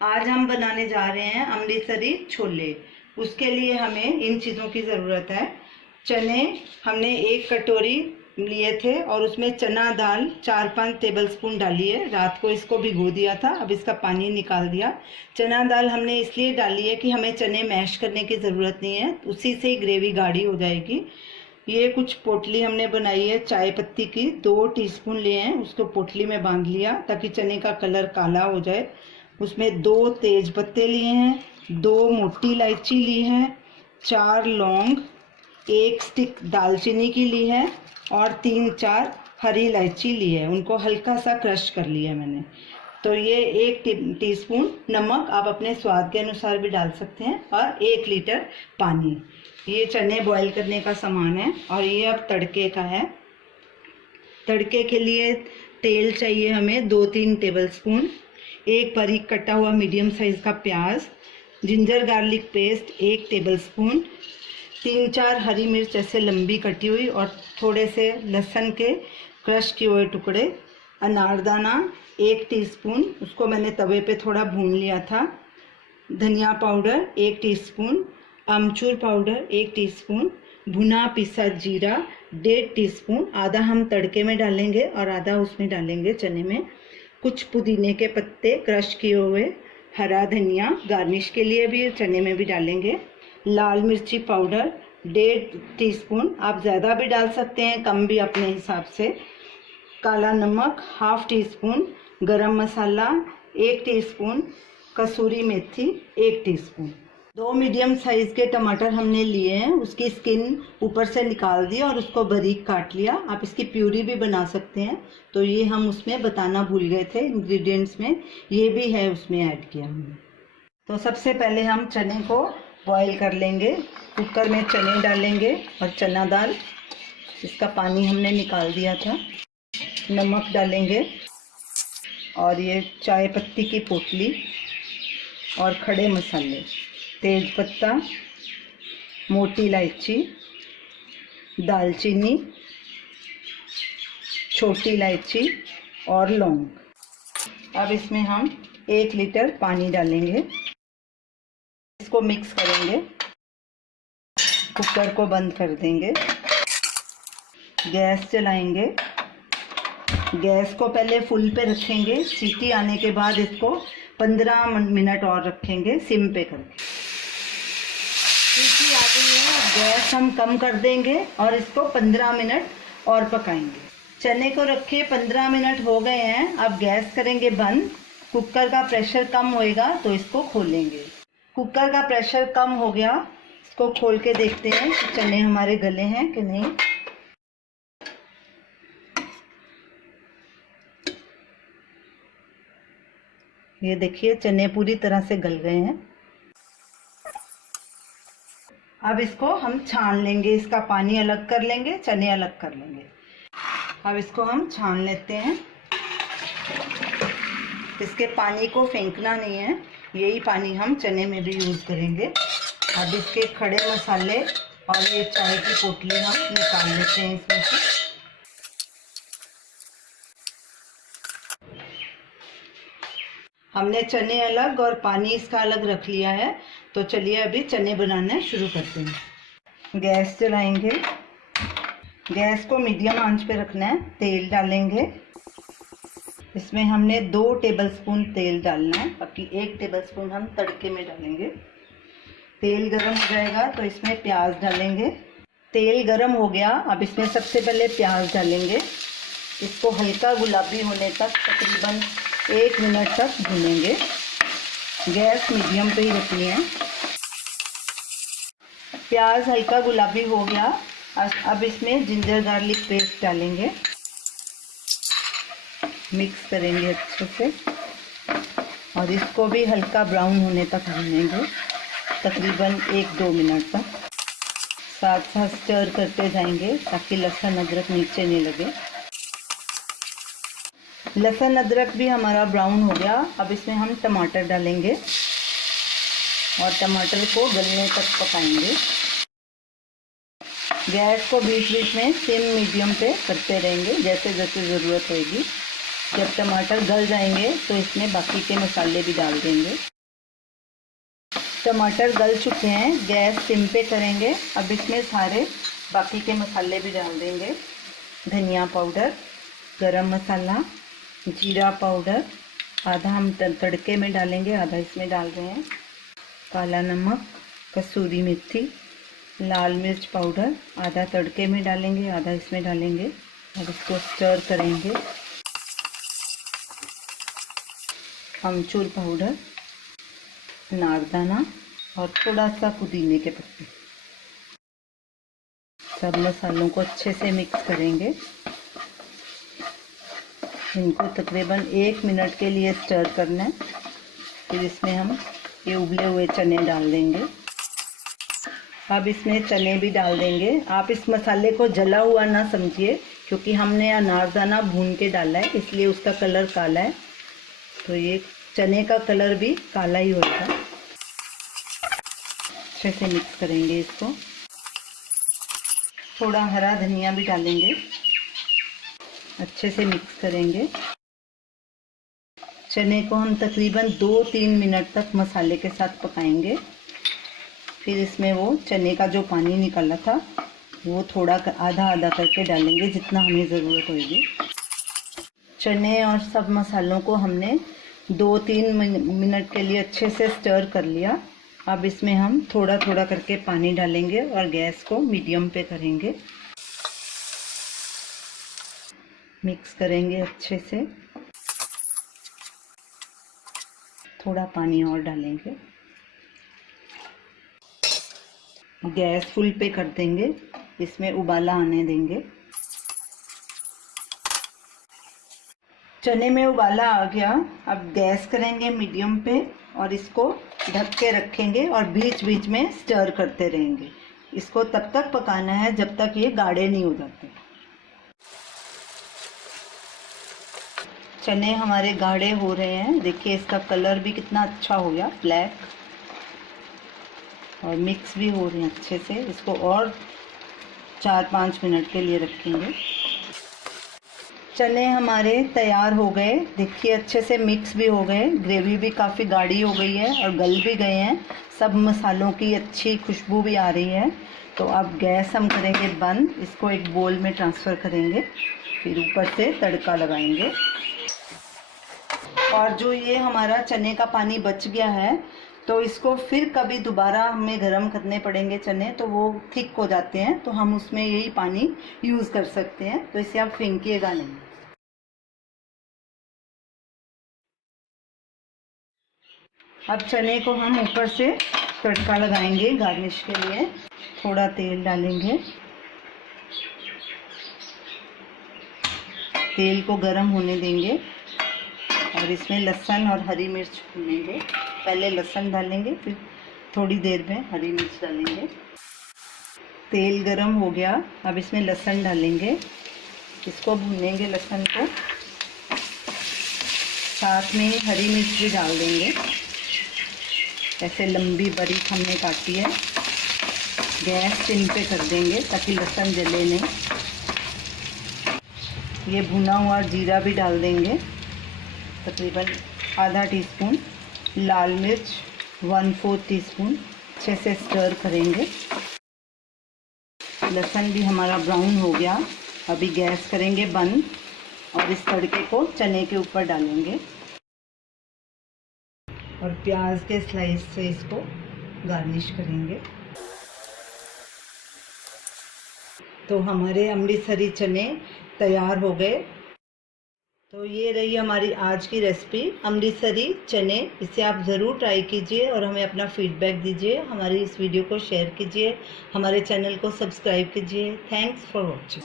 आज हम बनाने जा रहे हैं अमृतसरी छोले। उसके लिए हमें इन चीज़ों की ज़रूरत है। चने हमने 1 कटोरी लिए थे और उसमें चना दाल 4-5 टेबलस्पून डाली है। रात को इसको भिगो दिया था, अब इसका पानी निकाल दिया। चना दाल हमने इसलिए डाली है कि हमें चने मैश करने की ज़रूरत नहीं है, उसी से ही ग्रेवी गाढ़ी हो जाएगी। ये कुछ पोटली हमने बनाई है चाय पत्ती की, 2 टीस्पून लिए हैं, उसको पोटली में बांध लिया ताकि चने का कलर काला हो जाए। उसमें 2 तेज पत्ते लिए हैं, 2 मोटी इलायची ली है, 4 लौंग, 1 स्टिक दालचीनी की ली है और 3-4 हरी इलायची ली है। उनको हल्का सा क्रश कर लिया मैंने। तो ये 1 टीस्पून नमक आप अपने स्वाद के अनुसार भी डाल सकते हैं और 1 लीटर पानी। ये चने बॉईल करने का सामान है और ये अब तड़के का है। तड़के के लिए तेल चाहिए हमें 2-3 टेबलस्पून, 1 बारीक कटा हुआ मीडियम साइज़ का प्याज, जिंजर गार्लिक पेस्ट 1 टेबलस्पून, 3-4 हरी मिर्च ऐसे लंबी कटी हुई और थोड़े से लहसुन के क्रश किए हुए टुकड़े, अनारदाना 1 टीस्पून, उसको मैंने तवे पे थोड़ा भून लिया था, धनिया पाउडर 1 टीस्पून, आमचूर पाउडर 1 टीस्पून, भुना पिसा जीरा 1.5 टीस्पून, आधा हम तड़के में डालेंगे और आधा उसमें डालेंगे चने में, कुछ पुदीने के पत्ते क्रश किए हुए, हरा धनिया गार्निश के लिए भी चने में भी डालेंगे, लाल मिर्ची पाउडर 1.5 टीस्पून, आप ज़्यादा भी डाल सकते हैं कम भी अपने हिसाब से, काला नमक 1/2 टीस्पून, गरम मसाला 1 टीस्पून, कसूरी मेथी 1 टीस्पून। 2 मीडियम साइज़ के टमाटर हमने लिए हैं, उसकी स्किन ऊपर से निकाल दी और उसको बारीक काट लिया। आप इसकी प्यूरी भी बना सकते हैं, तो ये हम उसमें बताना भूल गए थे इंग्रेडिएंट्स में, ये भी है उसमें ऐड किया हमने। तो सबसे पहले हम चने को बॉईल कर लेंगे। कुकर में चने डालेंगे और चना दाल, इसका पानी हमने निकाल दिया था, नमक डालेंगे और ये चाय पत्ती की पोटली और खड़े मसाले, तेज पत्ता, मोटी इलायची, दालचीनी, छोटी इलायची और लौंग। अब इसमें हम 1 लीटर पानी डालेंगे, इसको मिक्स करेंगे, कुकर को बंद कर देंगे, गैस चलाएंगे, गैस को पहले फुल पे रखेंगे, सीटी आने के बाद इसको 15 मिनट और रखेंगे सिम पे करके। सीटी आ गई है, गैस हम कम कर देंगे और इसको 15 मिनट और पकाएंगे। चने को रखे 15 मिनट हो गए हैं, अब गैस करेंगे बंद, कुकर का प्रेशर कम होएगा तो इसको खोलेंगे। कुकर का प्रेशर कम हो गया, इसको खोल के देखते हैं कि चने हमारे गले हैं कि नहीं। ये देखिए चने पूरी तरह से गल गए हैं। अब इसको हम छान लेंगे, इसका पानी अलग कर लेंगे, चने अलग कर लेंगे। अब इसको हम छान लेते हैं, इसके पानी को फेंकना नहीं है, यही पानी हम चने में भी यूज़ करेंगे। अब इसके खड़े मसाले और ये चाय की पोटली हम निकाल लेते हैं इसमें से। हमने चने अलग और पानी इसका अलग रख लिया है, तो चलिए अभी चने बनाना शुरू करते हैं। गैस जलाएंगे, गैस को मीडियम आंच पे रखना है, तेल डालेंगे, इसमें हमने 2 टेबलस्पून तेल डालना है, बाकी 1 टेबलस्पून हम तड़के में डालेंगे। तेल गरम हो जाएगा तो इसमें प्याज डालेंगे। तेल गरम हो गया, अब इसमें सबसे पहले प्याज डालेंगे, इसको हल्का गुलाबी होने तक तकरीबन 1 मिनट तक भूनेंगे। गैस मीडियम पे ही रखनी है। प्याज हल्का गुलाबी हो गया, अब इसमें जिंजर गार्लिक पेस्ट डालेंगे, मिक्स करेंगे अच्छे से और इसको भी हल्का ब्राउन होने तक भूनेंगे, तकरीबन 1-2 मिनट तक। साथ साथ स्टर करते जाएंगे ताकि लहसुन अदरक नीचे नहीं लगे। लहसुन अदरक भी हमारा ब्राउन हो गया, अब इसमें हम टमाटर डालेंगे और टमाटर को गलने तक पकाएंगे। गैस को बीच बीच में सिम मीडियम पे करते रहेंगे जैसे जैसे ज़रूरत होगी। जब टमाटर गल जाएंगे तो इसमें बाकी के मसाले भी डाल देंगे। टमाटर गल चुके हैं, गैस सिम पे करेंगे। अब इसमें सारे बाकी के मसाले भी डाल देंगे। धनिया पाउडर, गरम मसाला, जीरा पाउडर, आधा हम तड़के में डालेंगे, आधा इसमें डाल रहे हैं। काला नमक, कसूरी मेथी, लाल मिर्च पाउडर, आधा तड़के में डालेंगे, आधा इसमें डालेंगे और इसको स्टर करेंगे। अमचूर पाउडर, नारदाना और थोड़ा सा पुदीने के पत्ते। सब मसालों को अच्छे से मिक्स करेंगे। इनको तकरीबन 1 मिनट के लिए स्टर करना है। फिर इसमें हम ये उबले हुए चने डाल देंगे। अब इसमें चने भी डाल देंगे। आप इस मसाले को जला हुआ ना समझिए, क्योंकि हमने अनारदाना भून के डाला है, इसलिए उसका कलर काला है। तो ये चने का कलर भी काला ही होगा। अच्छे से मिक्स करेंगे इसको। थोड़ा हरा धनिया भी डालेंगे, अच्छे से मिक्स करेंगे। चने को हम तकरीबन 2-3 मिनट तक मसाले के साथ पकाएंगे। फिर इसमें वो चने का जो पानी निकला था वो थोड़ा आधा आधा करके डालेंगे, जितना हमें ज़रूरत होगी। चने और सब मसालों को हमने 2-3 मिनट के लिए अच्छे से स्टर कर लिया। अब इसमें हम थोड़ा थोड़ा करके पानी डालेंगे और गैस को मीडियम पे करेंगे। मिक्स करेंगे अच्छे से। थोड़ा पानी और डालेंगे। गैस फुल पे कर देंगे। इसमें उबाला आने देंगे। चने में उबाला आ गया। अब गैस करेंगे मीडियम पे और इसको ढक के रखेंगे और बीच बीच में स्टर करते रहेंगे। इसको तब तक पकाना है जब तक ये गाढ़े नहीं हो जाते। चने हमारे गाढ़े हो रहे हैं। देखिए इसका कलर भी कितना अच्छा हो गया, ब्लैक, और मिक्स भी हो रहे हैं अच्छे से। इसको और 4-5 मिनट के लिए रखेंगे। चने हमारे तैयार हो गए। देखिए अच्छे से मिक्स भी हो गए। ग्रेवी भी काफ़ी गाढ़ी हो गई है और गल भी गए हैं। सब मसालों की अच्छी खुशबू भी आ रही है। तो अब गैस हम करेंगे बंद। इसको एक बोल में ट्रांसफ़र करेंगे। फिर ऊपर से तड़का लगाएंगे। और जो ये हमारा चने का पानी बच गया है, तो इसको फिर कभी दोबारा हमें गर्म करने पड़ेंगे चने, तो वो थिक हो जाते हैं। तो हम उसमें यही पानी यूज़ कर सकते हैं। तो इसे आप फेंकिएगा नहीं। अब चने को हम ऊपर से तड़का लगाएंगे गार्निश के लिए। थोड़ा तेल डालेंगे। तेल को गर्म होने देंगे और इसमें लहसुन और हरी मिर्च भूनेंगे। पहले लहसुन डालेंगे, फिर थोड़ी देर में हरी मिर्च डालेंगे। तेल गरम हो गया। अब इसमें लहसुन डालेंगे। इसको भूनेंगे लहसुन को। साथ में हरी मिर्च भी डाल देंगे। ऐसे लंबी बारीक हमने काटी है। गैस सिम पे कर देंगे ताकि लहसुन जले नहीं। ये भुना हुआ जीरा भी डाल देंगे, तकरीबन आधा टीस्पून। लाल मिर्च 1/4 टीस्पून। अच्छे से स्टर करेंगे। लहसुन भी हमारा ब्राउन हो गया। अभी गैस करेंगे बंद और इस तड़के को चने के ऊपर डालेंगे और प्याज के स्लाइस से इसको गार्निश करेंगे। तो हमारे अमृतसरी चने तैयार हो गए। तो ये रही हमारी आज की रेसिपी, अमृतसरी चने। इसे आप ज़रूर ट्राई कीजिए और हमें अपना फीडबैक दीजिए। हमारी इस वीडियो को शेयर कीजिए। हमारे चैनल को सब्सक्राइब कीजिए। Thanks for watching.